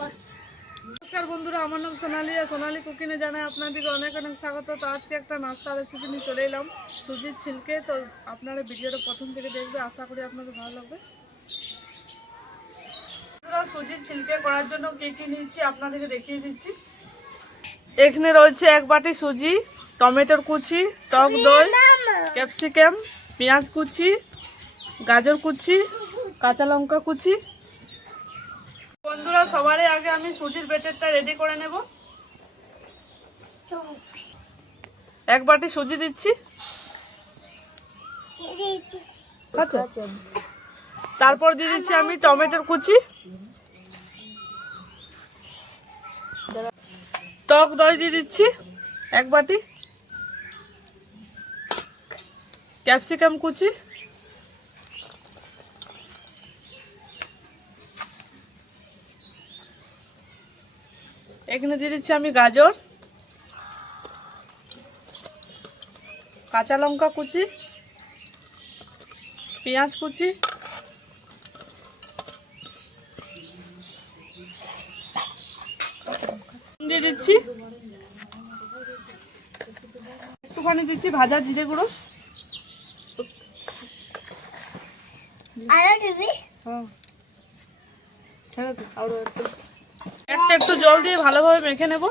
নমস্কার বন্ধুরা, আমার নাম সোনালি আর সোনালি কুকিংয়ে জানাই আপনাদেরকে অনেক অনেক স্বাগত। তো আজকে একটা নাস্তা রেসিপি নিয়ে চলে এলাম, সুজির ছিলকে। তো আপনারা ভিডিওটা প্রথম থেকে দেখবে, আশা করি আপনাদের ভালো লাগবে। বন্ধুরা, সুজির ছিলকে করার জন্য কী কী নিচ্ছি আপনাদেরকে দেখিয়ে দিচ্ছি। এখানে রয়েছে 1 বাটি সুজি, টমেটোর কুচি, টক দই, ক্যাপসিকাম, পেঁয়াজ কুচি, গাজর কুচি, কাঁচা লঙ্কা কুচি। বন্ধুরা, সবারই আগে আমি সুজির ব্যাটারটা রেডি করে নেব। 1 বাটি সুজি দিচ্ছি। তারপর দিয়ে দিচ্ছি আমি টমেটোর কুচি, টক দই দিয়ে দিচ্ছি 1 বাটি, ক্যাপসিকাম কুচি, এখানে দিয়ে দিচ্ছি আমি গাজর, কাঁচা লঙ্কা কুচি, পেঁয়াজ কুচি, দিয়ে দিচ্ছি একটুখানি দিচ্ছি ভাজা জিরে গুঁড়ো। একটু জল দিয়ে ভালোভাবে মেখে নেব।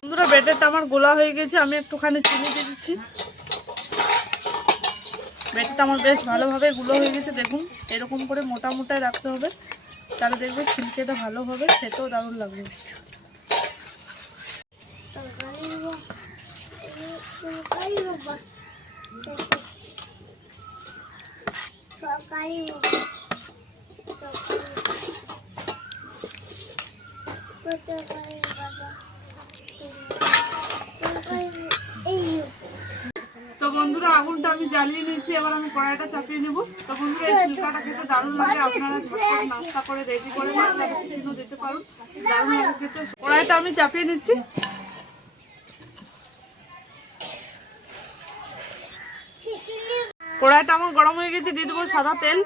বন্ধুরা, ব্যাটারটা আমার গোলা হয়ে গেছে, আমি একটুখানি চিনি দিয়ে দিচ্ছি। ব্যাটারটা আমার বেশ ভালোভাবে গুলো হয়ে গেছে। দেখুন, এরকম করে মোটা মোটায় রাখতে হবে, তাহলে দেখবে ছিলকেটা ভালো হবে, খেতেও দারুণ লাগবে। তো বন্ধুরা, আগুনটা আমি জ্বালিয়ে নিয়েছি, এবার আমি কড়াইটা চাপিয়ে নেব। তো বন্ধুরা, এই ছিলকাটা খেতে দারুণ লাগে, আপনারা ঝটপট নাস্তা করে রেডি করে নেন, যাতে টিফিনও দিতে পারুন, দারুণ লাগে খেতে। কড়াইটা আমি চাপিয়ে নিচ্ছি। কড়াইটা আমার গরম হয়ে গেছে, দিয়ে দেবো সাদা তেল।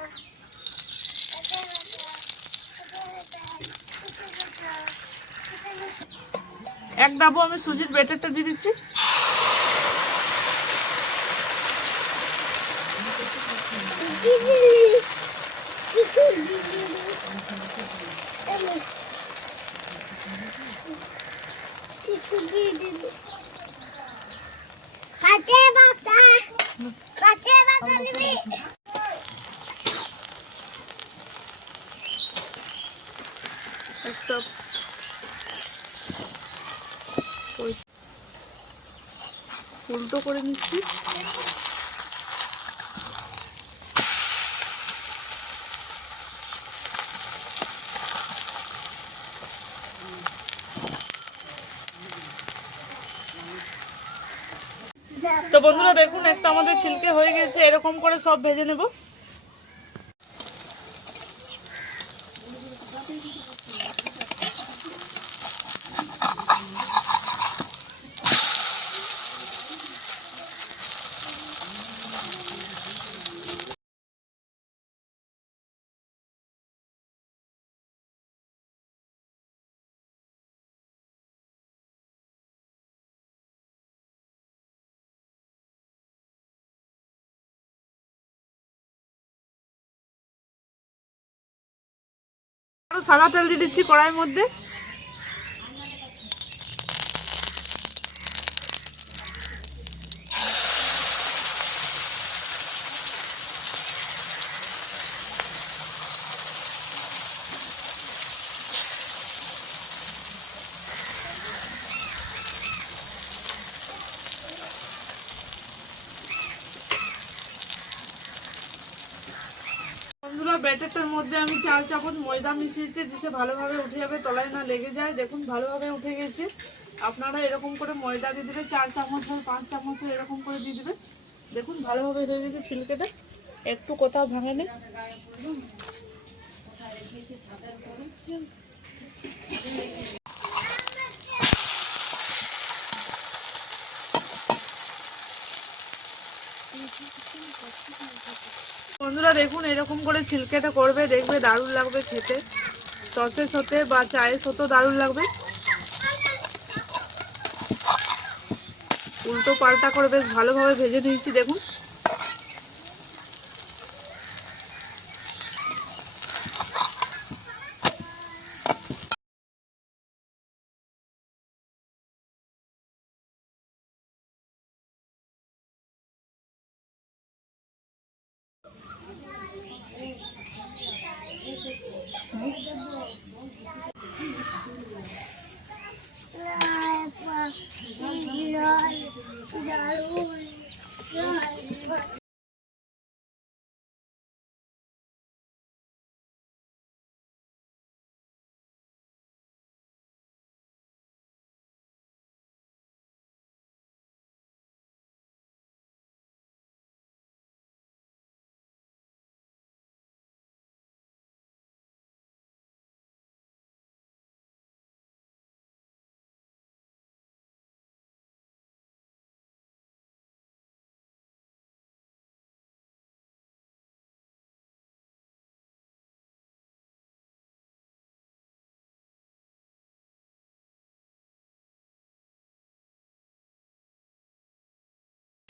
এক ডাবো আমি সুজির ব্যাটারটা দিয়ে দিচ্ছি। একটা উল্টো করে নিচ্ছি। তো বন্ধুরা, দেখুন একটা আমাদের ছিলকে হয়ে গেছে, এরকম করে সব ভেজে নেব। সাদা তেল দিয়ে দিচ্ছি কড়াইয়ের মধ্যে। বন্ধুরা, ব্যাটারটার মধ্যে আমি 4 চামচ ময়দা মিশিয়েছি, দিতে ভালোভাবে উঠে যাবে, তলায় না লেগে যায়। দেখুন, ভালোভাবে উঠে গেছে। আপনারা এরকম করে ময়দা দিয়ে দেবে, 4 চামচ হয় 5 চামচ হয়, এরকম করে দিয়ে দেবে। দেখুন, ভালোভাবে হয়ে গেছে ছিলকেটা, একটু কোথাও ভাঙেনি। দেখুন এরকম করে ছিলকেটা করবে, দেখবে দারুণ লাগবে খেতে। সসের সাথে বা চায়ের সাথেও দারুণ লাগবে। উল্টো পাল্টা করে বেশ ভালোভাবে ভেজে নিয়েছি দেখুন।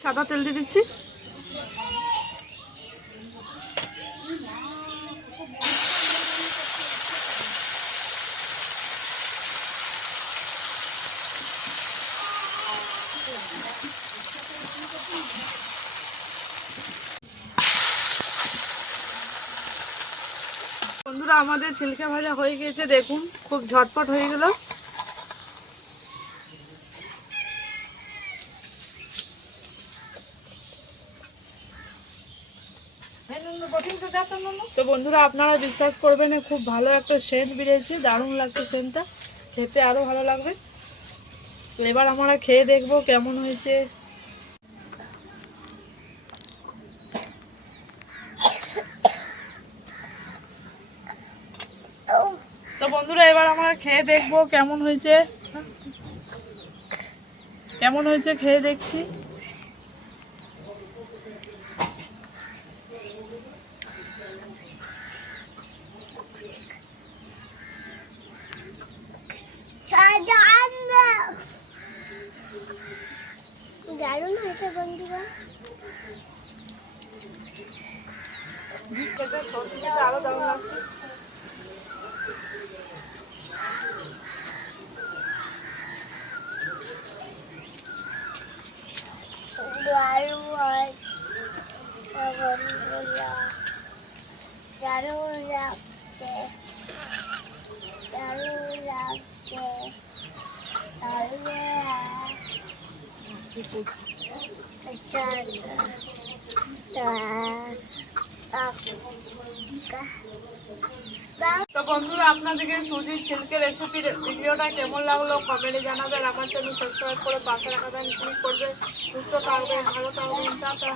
সাদা তেল দিয়ে দিচ্ছি। বন্ধুরা আমাদের ছিলকে ভাজা হয়ে গিয়েছে দেখুন, খুব ঝটপট হয়ে গেল। তো বন্ধুরা আপনারা বিশ্বাস করবেন না, খুব ভালো একটা সেন্ট বেরিয়েছে, দারুণ লাগছে সেন্টটা, খেতে আরো ভালো লাগবে। তো এবার আমরা খেয়ে দেখবো কেমন হয়েছে। তো বন্ধুরা এবার আমরা খেয়ে দেখবো কেমন হয়েছে, কেমন হয়েছে খেয়ে দেখছি। দারুণ হয়েছে বন্ধুরা। আরো দারুণ লাগছে। দারুণ লাগছে, দারুণ লাগছে, দারুণ তো বন্ধুরা আপনাদেরকে সুজির ছিলকে রেসিপির ভিডিওটা কেমন লাগলো কমেন্টে জানাবেন। আমার চ্যানেল সাবস্ক্রাইব করে পাশে রাখবেন, ক্লিক করবেন। সুস্থ থাকবেন, ভালো থাকবেন, টাটা।